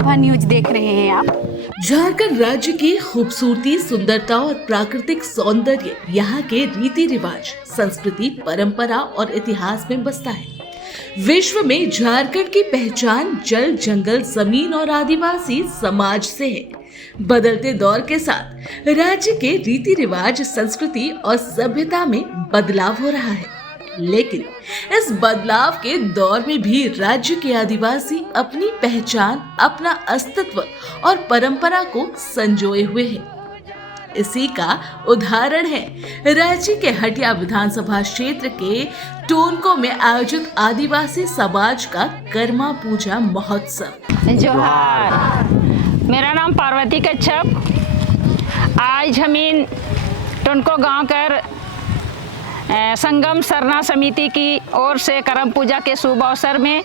सभा न्यूज देख रहे हैं आप। झारखंड राज्य की खूबसूरती, सुंदरता और प्राकृतिक सौंदर्य यहाँ के रीति रिवाज, संस्कृति, परंपरा और इतिहास में बसता है। विश्व में झारखंड की पहचान जल, जंगल, जमीन और आदिवासी समाज से है। बदलते दौर के साथ राज्य के रीति रिवाज, संस्कृति और सभ्यता में बदलाव हो रहा है, लेकिन इस बदलाव के दौर में भी राज्य के आदिवासी अपनी पहचान, अपना अस्तित्व और परंपरा को संजोए हुए हैं। इसी का उदाहरण है राज्य के हटिया विधानसभा क्षेत्र के टोनको में आयोजित आदिवासी समाज का कर्मा पूजा महोत्सव। जोहार, मेरा नाम पार्वती कच्छप। आज हम इन टोनको गांव कर संगम सरना समिति की ओर से करम पूजा के शुभ अवसर में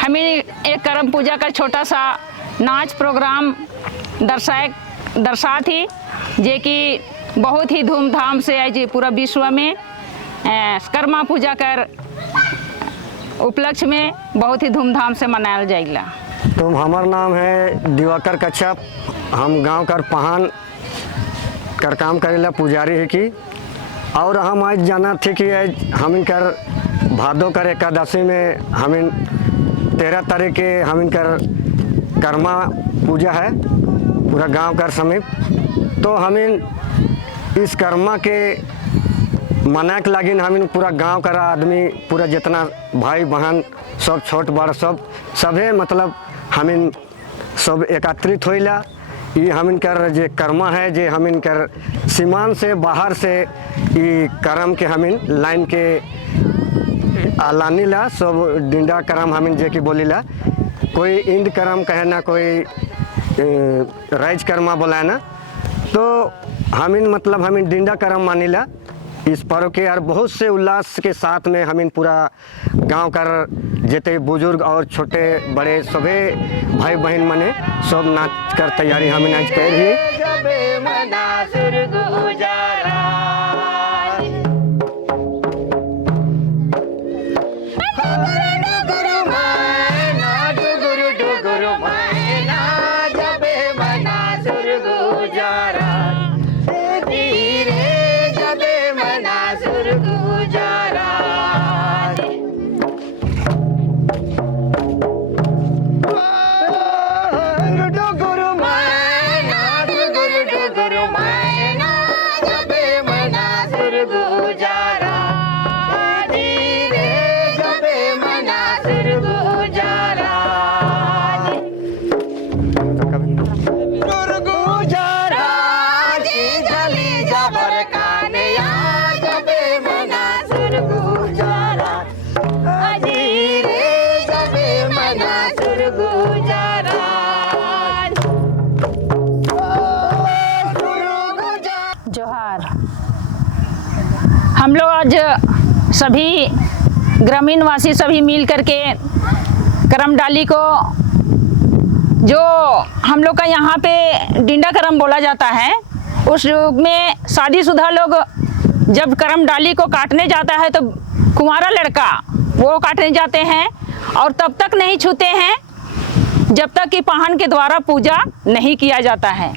हमें एक करम पूजा का छोटा सा नाच प्रोग्राम दर्शा थी, जे कि बहुत ही धूमधाम से आज पूरा विश्व में कर्मा पूजा कर उपलक्ष्य में बहुत ही धूमधाम से मनाया जाएगा। तो हमारा नाम है दिवाकर कच्छप। हम गांव कर पहान कर काम करेला पुजारी है की, और हम आज जाना थे कि हम इनकर भादो कर एकादशी में हम 13 तारीख के हम इनकर कर्मा पूजा है पूरा गांव कर समीप। तो हम इस कर्मा के मना के लागिन हम पूरा गांव का आदमी, पूरा जितना भाई बहन सब छोट बड़ सभे मतलब हम सब एकत्रित होइला। ये हम इनकर जे कर्मा है, जे हम इनकर सीमान से बाहर से ये करम के हम लाइन के आलानी ला सब डिंडा करम हम जे की बोलीला, कोई इंड करम कहे ना, कोई राइज कर्मा बोला ना। तो हम मतलब हम डिंडा करम मानीला इस पर्व के, और बहुत से उल्लास के साथ में हम पूरा गांव कर जितने बुजुर्ग और छोटे बड़े सभी भाई बहन मने सब नाच कर तैयारी हम नाच कर जोहार। हम लोग आज सभी ग्रामीण वासी सभी मिल करके करम डाली को, जो हम लोग का यहाँ पे डिंडा करम बोला जाता है, उस युग में शादीशुदा लोग जब करम डाली को काटने जाता है तो कुंवारा लड़का वो काटने जाते हैं और तब तक नहीं छूते हैं जब तक कि पाहन के द्वारा पूजा नहीं किया जाता है।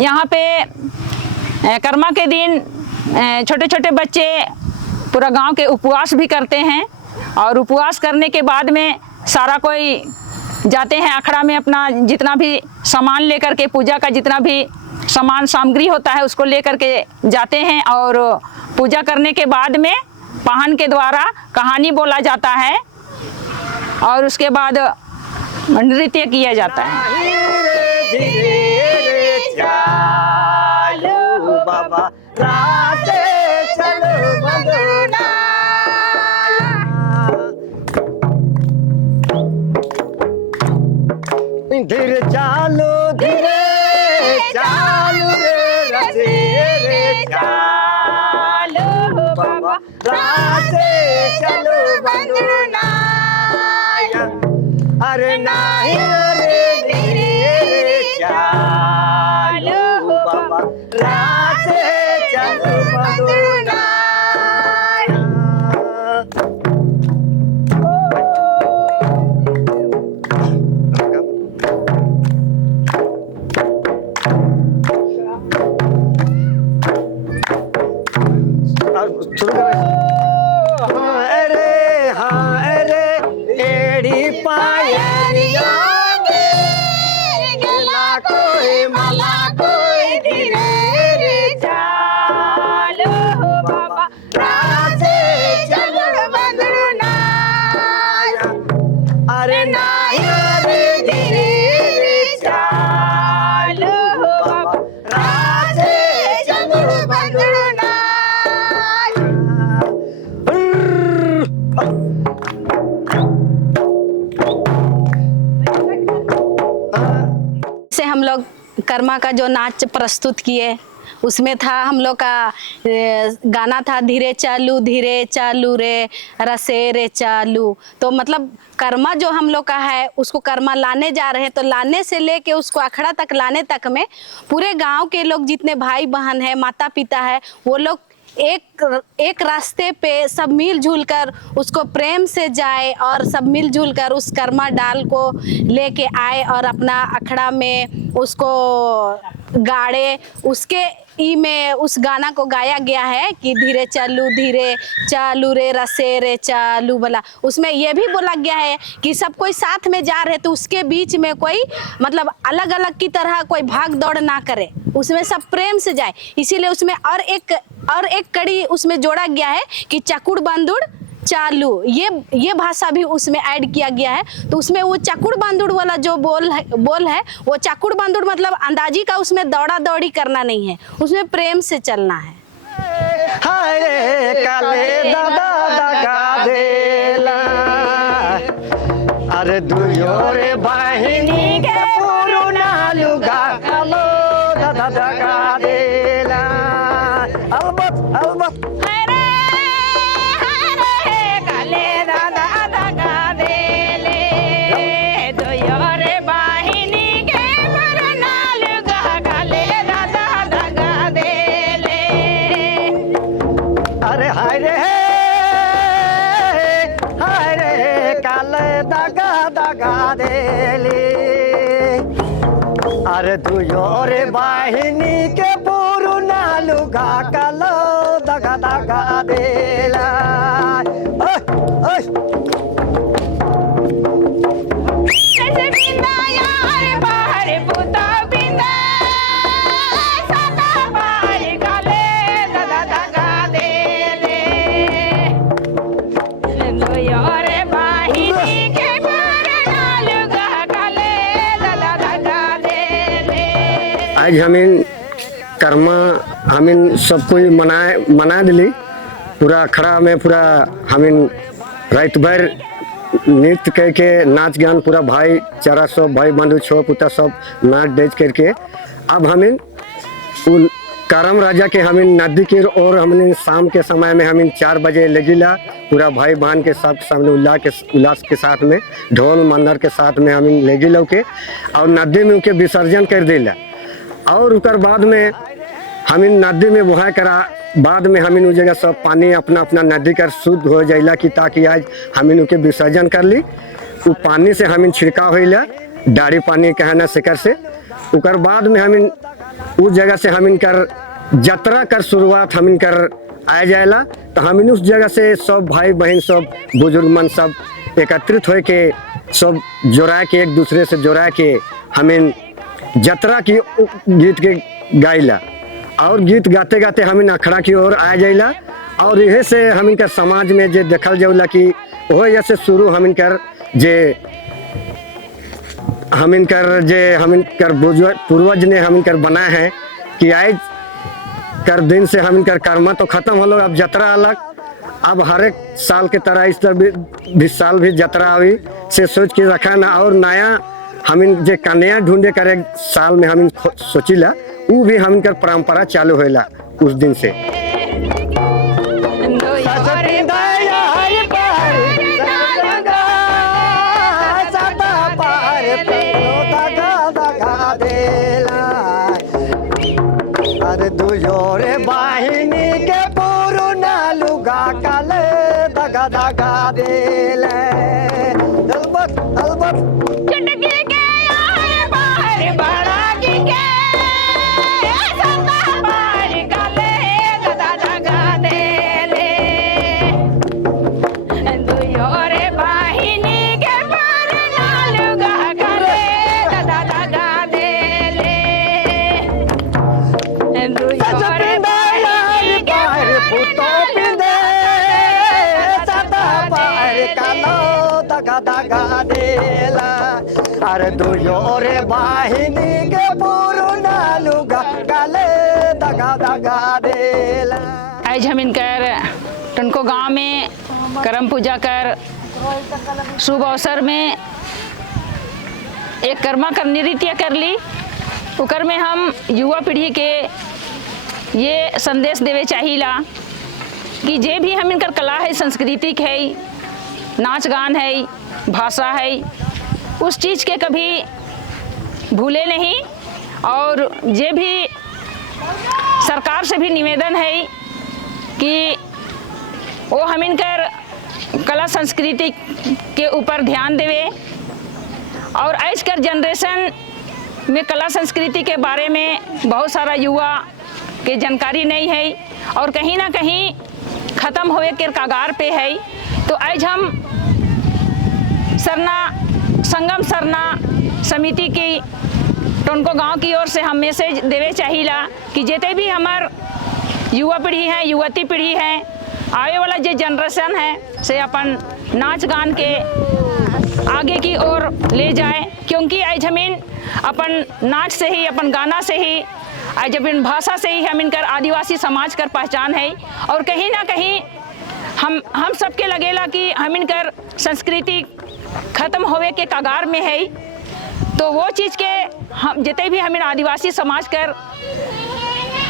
यहाँ पे कर्मा के दिन छोटे छोटे बच्चे पूरा गांव के उपवास भी करते हैं, और उपवास करने के बाद में सारा कोई जाते हैं अखड़ा में, अपना जितना भी सामान लेकर के, पूजा का जितना भी सामान सामग्री होता है उसको लेकर के जाते हैं, और पूजा करने के बाद में पाहन के द्वारा कहानी बोला जाता है और उसके बाद नृत्य किया जाता है। बाबा राते चलो बंदना, धीरे चालो धीरे चालो रे रसे रे चालो बाबा राते चलो बंदना, अरे नाही रे धीरे चालो बाबा राते चलो बंदना। राजे चगुड़ बंदना अरे नाही रे धीरे चालू राजे चगुड़ बंदना। से हम लोग कर्मा का जो नाच प्रस्तुत किए उसमें था हम लोग का गाना था धीरे चालू रे रसे रे चालू। तो मतलब कर्मा जो हम लोग का है उसको कर्मा लाने जा रहे हैं, तो लाने से लेके उसको अखड़ा तक लाने तक में पूरे गांव के लोग जितने भाई बहन है माता पिता है वो लोग एक रास्ते पे सब मिलजुल कर उसको प्रेम से जाए और सब मिलजुल कर उस कर्मा डाल को लेके आए और अपना अखड़ा में उसको गाड़े। उसके ई में उस गाना को गाया गया है कि धीरे चालू रे रसे रे चालू वाला। उसमें यह भी बोला गया है कि सब कोई साथ में जा रहे तो उसके बीच में कोई मतलब अलग अलग की तरह कोई भाग दौड़ ना करे, उसमें सब प्रेम से जाए। इसीलिए उसमें और एक कड़ी उसमें जोड़ा गया है कि चकुड़ बंदुड़ चालू, ये भाषा भी उसमें ऐड किया गया है। तो उसमें वो चकुड़ बांदुड़ वाला जो बोल है वो चकुड़ बांदुड़ मतलब अंदाजी का उसमें दौड़ा दौड़ी करना नहीं है, उसमें प्रेम से चलना है। हाय रे काले दादा दगा देला अरे दुयो रे बहिनी के पुरुना लुगा कालो दादा दगा देला अलबत हाय रे काले दगा देली अरे दुयो रे बहिनी के पुरुना लुगा कालो दगा देला। आज हमें कर्मा हमें सब कोई मना दिली पूरा अखड़ा में पूरा हमें रात भर नृत्य करके नाच गान पूरा भाई चारा सब भाई बंधु छो पुता सब नाच डेज करके अब हमें करम राजा के हमें नदी के और हमने शाम के समय में हमें 4 बजे लगिला पूरा भाई बहन के साथ सामने उल्लास के साथ में ढोल मंदर के साथ में हमें लगिला के और नदी में उनके विसर्जन कर दिला और उकर बाद में हमें नदी में बहा करा बाद में हमें उस जगह सब पानी अपना अपना नदी कर शुद्ध हो जाइला कि ताकि आज हमें उनके विसर्जन कर ली वो पानी से हमें छिड़काव होइला डाड़ी पानी कहना शिकर से उकर बाद में हमें उस जगह से हमें कर यात्रा कर शुरुआत हमें कर आ जाएला। तो हमें उस जगह से सब भाई बहन सब बुजुर्ग मन सब एकत्रित हो के सब जोड़ा के एक दूसरे से जोड़ा के हमें यात्रा की गीत के गाइला और गीत गाते गाते हमें अखड़ा की ओर आ जाइला और यह से हमें कर समाज में जे देखल जाऊला कि वो ऐसे शुरू हमें कर जे हमें कर पूर्वज ने हमें कर बनाए हैं कि आज कर दिन से हमें कर कर्मा तो खत्म हो लो अब यात्रा अलग अब हर एक साल के तरह इस तरह भी साल भी यात्रा हुई से सोच के रखा ना और नया हमें जे कन्या ढूंढे करे साल में हमें सोचिला वो भी हम कर परंपरा चालू होला उस दिन से। अरे दुजोरे बाहिनी के पुरुना लुगा काले दगा देले अलबत पुतो दगा दगा देला अरे दुयो रे बाहिनी के पुरुना लुगा गले दगा दगा देला। आज हम इनकर टनको गांव में करम पूजा कर शुभ अवसर में एक कर्मा करनी रीतियाँ कर ली। उकर में हम युवा पीढ़ी के ये संदेश देवे चाहिला कि जे भी हम इनकर कला है, सांस्कृतिक है, नाच गान है, भाषा है, उस चीज़ के कभी भूले नहीं। और जे भी सरकार से भी निवेदन है कि वो हम इनकर कला संस्कृति के ऊपर ध्यान देवे। और आज कर जनरेशन में कला संस्कृति के बारे में बहुत सारा युवा के जानकारी नहीं है और कहीं ना कहीं ख़त्म होए के कगार पे है। तो आज हम संगम सरना समिति की टनको गांव की ओर से हम मैसेज देवे चाहिला कि जितने भी हमार युवा पीढ़ी है, युवती पीढ़ी है, आने वाला जो जनरेशन है से अपन नाच गान के आगे की ओर ले जाए। क्योंकि आज हमें अपन नाच से ही, अपन गाना से ही, आज अपन भाषा से ही हम इनकर आदिवासी समाज कर पहचान है। और कहीं ना कहीं हम सबके लगेला कि हम इनकर संस्कृति ख़त्म होवे के कगार में है। तो वो चीज़ के हम जितने भी हमें आदिवासी समाज कर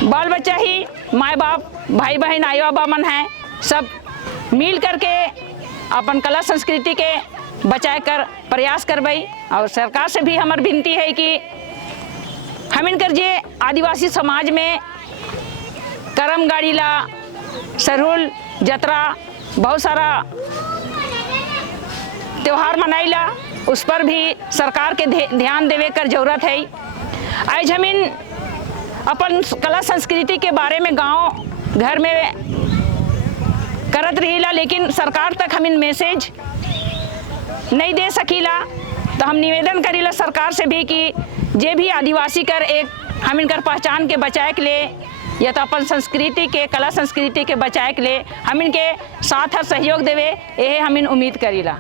बाल बच्चा ही, माँ बाप, भाई बहन, आई बाबा मन हैं, सब मिल करके अपन कला संस्कृति के बचाए कर प्रयास करबई। और सरकार से भी हमार विनती है कि हम इनकर जे आदिवासी समाज में करम गाड़ीला, सरहुल जतरा, बहुत सारा त्यौहार मनाइला, उस पर भी सरकार के ध्यान देवे कर जरूरत है। आज हम इन अपन कला संस्कृति के बारे में गांव घर में करत रहीला, लेकिन सरकार तक हम इन मैसेज नहीं दे सकीला। तो हम निवेदन करीला सरकार से भी कि जे भी आदिवासी कर एक हम इनकर पहचान के बचाए के लिए या तो अपन संस्कृति के, कला संस्कृति के बचाए के लिए हम इनके साथ हर सहयोग देवे, यही हम इन उम्मीद करीला।